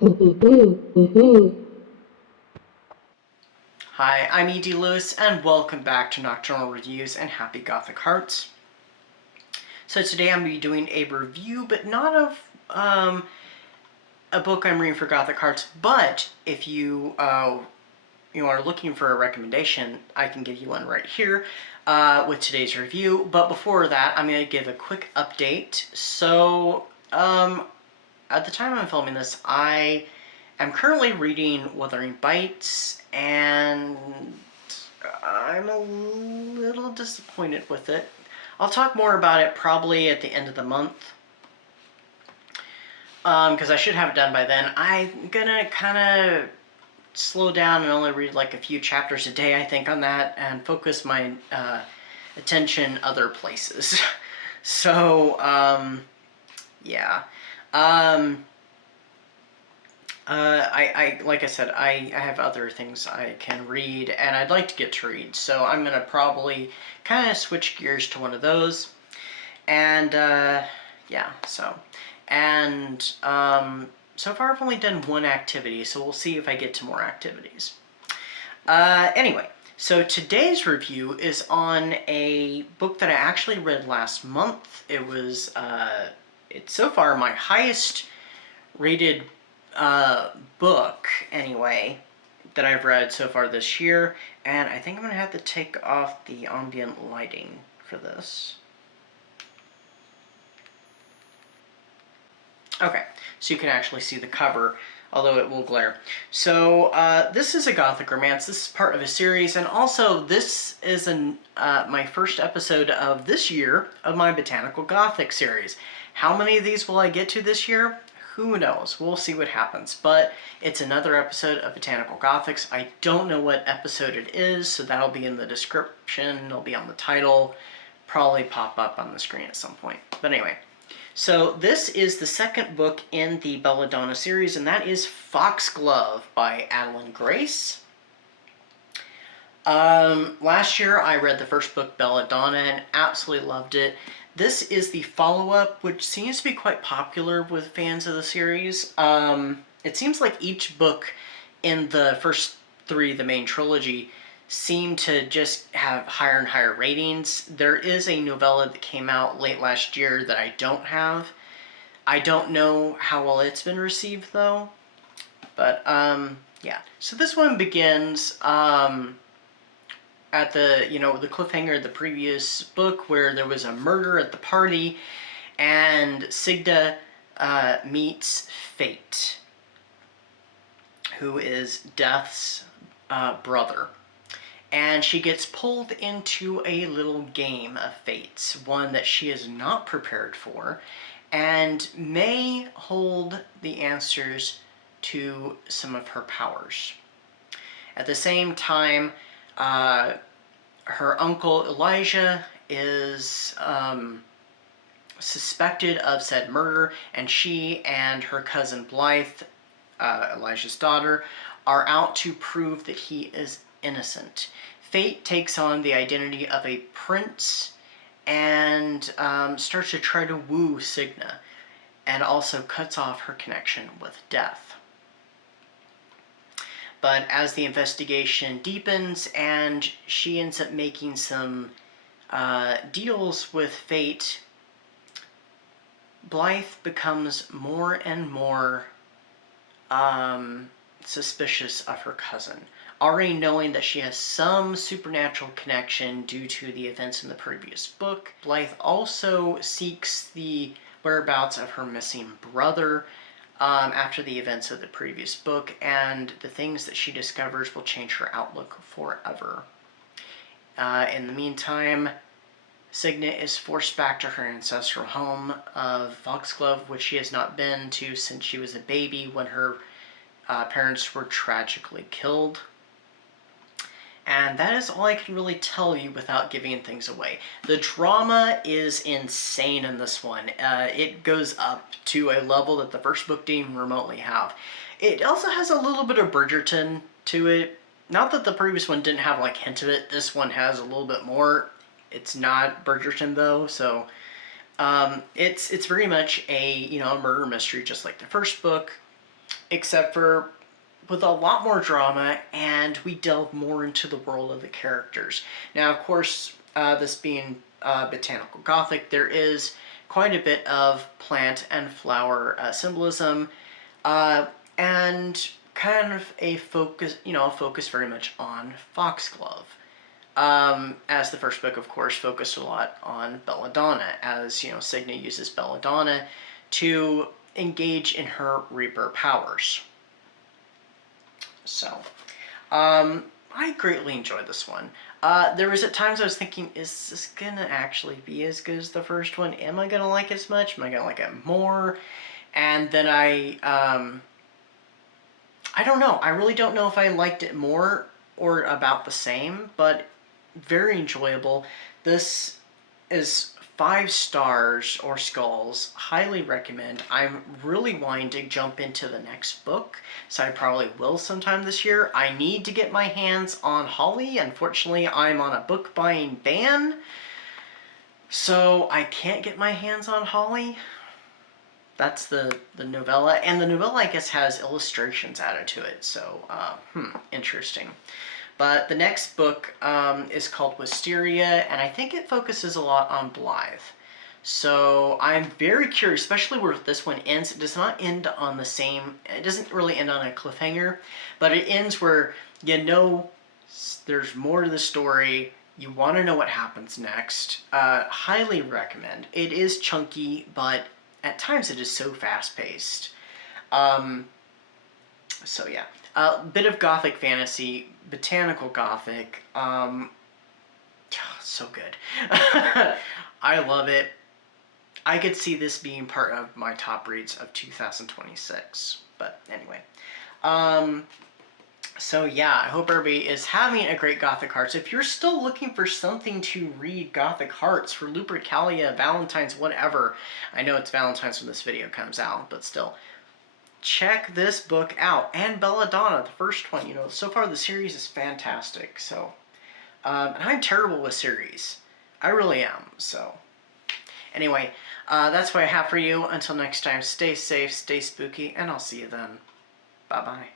Hi, I'm E.D. Lewis, and welcome back to Nocturnal Reviews and Happy Gothic Hearts. So today I'm going to be doing a review, but not of a book I'm reading for Gothic Hearts, but if you are looking for a recommendation, I can give you one right here with today's review. But before that, I'm going to give a quick update. So, at the time I'm filming this, I am currently reading Wuthering Bites, and I'm a little disappointed with it. I'll talk more about it probably at the end of the month, because I should have it done by then. I'm gonna kind of slow down and only read like a few chapters a day, I think, on that, and focus my attention other places. So, yeah. Like I said, I have other things I can read, and I'd like to get to read, so I'm going to probably kind of switch gears to one of those. And, yeah, so. And, so far I've only done one activity, so we'll see if I get to more activities. Anyway, so today's review is on a book that I actually read last month. It was, it's so far my highest rated book, anyway, that I've read so far this year, and I think I'm going to have to take off the ambient lighting for this. Okay, so you can actually see the cover, although it will glare. So, this is a Gothic romance. This is part of a series, and also this is my first episode of this year of my Botanical Gothic series. How many of these will I get to this year? Who knows? We'll see what happens. But it's another episode of Botanical Gothics. I don't know what episode it is, so that'll be in the description. It'll be on the title. Probably pop up on the screen at some point. But anyway. So this is the second book in the Belladonna series, and that is Foxglove by Adalyn Grace. Last year I read the first book, Belladonna, and absolutely loved it. This is the follow-up, which seems to be quite popular with fans of the series. It seems like each book in the first three, the main trilogy, seem to just have higher and higher ratings. There is a novella that came out late last year that I don't have. I don't know how well it's been received, though. But, yeah. So this one begins at the, the cliffhanger of the previous book, where there was a murder at the party, and Sigda meets Fate, who is Death's brother. And she gets pulled into a little game of fates, one that she is not prepared for, and may hold the answers to some of her powers. At the same time, her uncle Elijah is suspected of said murder, and she and her cousin Blythe, Elijah's daughter, are out to prove that he is innocent. Fate takes on the identity of a prince and starts to try to woo Signa, and also cuts off her connection with Death. But as the investigation deepens and she ends up making some deals with Fate, Blythe becomes more and more suspicious of her cousin, already knowing that she has some supernatural connection due to the events in the previous book. Blythe also seeks the whereabouts of her missing brother after the events of the previous book, and the things that she discovers will change her outlook forever. In the meantime, Signa is forced back to her ancestral home of Foxglove, which she has not been to since she was a baby, when her parents were tragically killed. And that is all I can really tell you without giving things away. The drama is insane in this one. It goes up to a level that the first book didn't even remotely have. It also has a little bit of Bridgerton to it. Not that the previous one didn't have like hint of it. This one has a little bit more. It's not Bridgerton though, so it's very much a a murder mystery, just like the first book. except for with a lot more drama, and we delve more into the world of the characters. Now, of course, this being Botanical Gothic, there is quite a bit of plant and flower symbolism, and kind of a focus, a focus very much on Foxglove. As the first book, of course, focused a lot on Belladonna, as, Cigna uses Belladonna to engage in her Reaper powers. So, I greatly enjoyed this one. There was at times I was thinking, is this gonna actually be as good as the first one? Am I gonna like it as much? Am I gonna like it more? And then I don't know. I really don't know if I liked it more or about the same, but very enjoyable. This is 5 stars or skulls. Highly recommend. I'm really wanting to jump into the next book, so I probably will sometime this year. I need to get my hands on Holly. Unfortunately, I'm on a book buying ban, so I can't get my hands on Holly. That's the novella, and the novella, I guess, has illustrations added to it, so, interesting. But the next book is called Wisteria, and I think it focuses a lot on Blythe. So I'm very curious, especially where this one ends. It does not end on the same, it doesn't really end on a cliffhanger, but it ends where there's more to the story. You want to know what happens next. Highly recommend. It is chunky, but at times it is so fast-paced. So yeah, a bit of Gothic fantasy, Botanical Gothic, so good. I love it. I could see this being part of my top reads of 2026, but anyway. So yeah, I hope everybody is having a great Gothic Hearts. If you're still looking for something to read Gothic Hearts for Lupercalia, Valentine's, whatever, I know it's Valentine's when this video comes out, but still, check this book out. And Belladonna, the first one, so far the series is fantastic. So, and I'm terrible with series. I really am. So, anyway, that's what I have for you. Until next time, stay safe, stay spooky, and I'll see you then. Bye-bye.